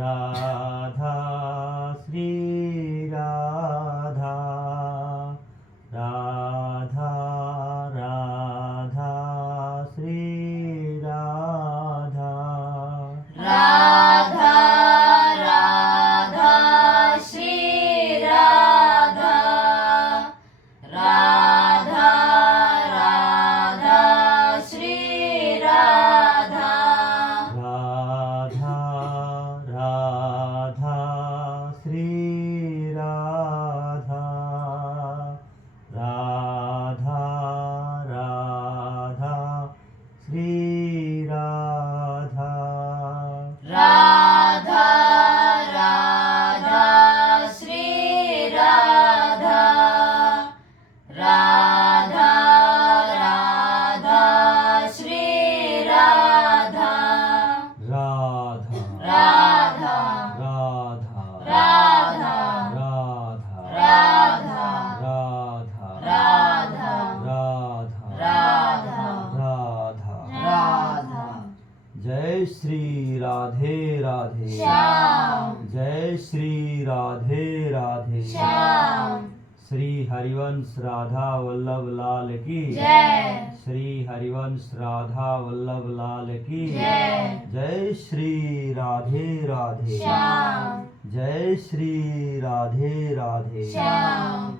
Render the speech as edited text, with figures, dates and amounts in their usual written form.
राधा श्री राधा राधा राधा श्री राधा राधा राधा श्री राधा राधा राधा श्री राधा राधा राधा श्री राधा राधा राधा श्री राधा राधा राधा श्री राधा राधा राधा श्री राधा राधा राधा राधा राधा राधा राधा राधा राधा राधा राधा राधा राधा जय श्री राधे राधे श्याम जय श्री राधे राधे श्याम श्री हरिवंश राधा वल्लभ लाल की जय श्री हरिवंश राधा वल्लभ लाल की जय जय श्री राधे राधे श्याम जय श्री राधे राधे श्याम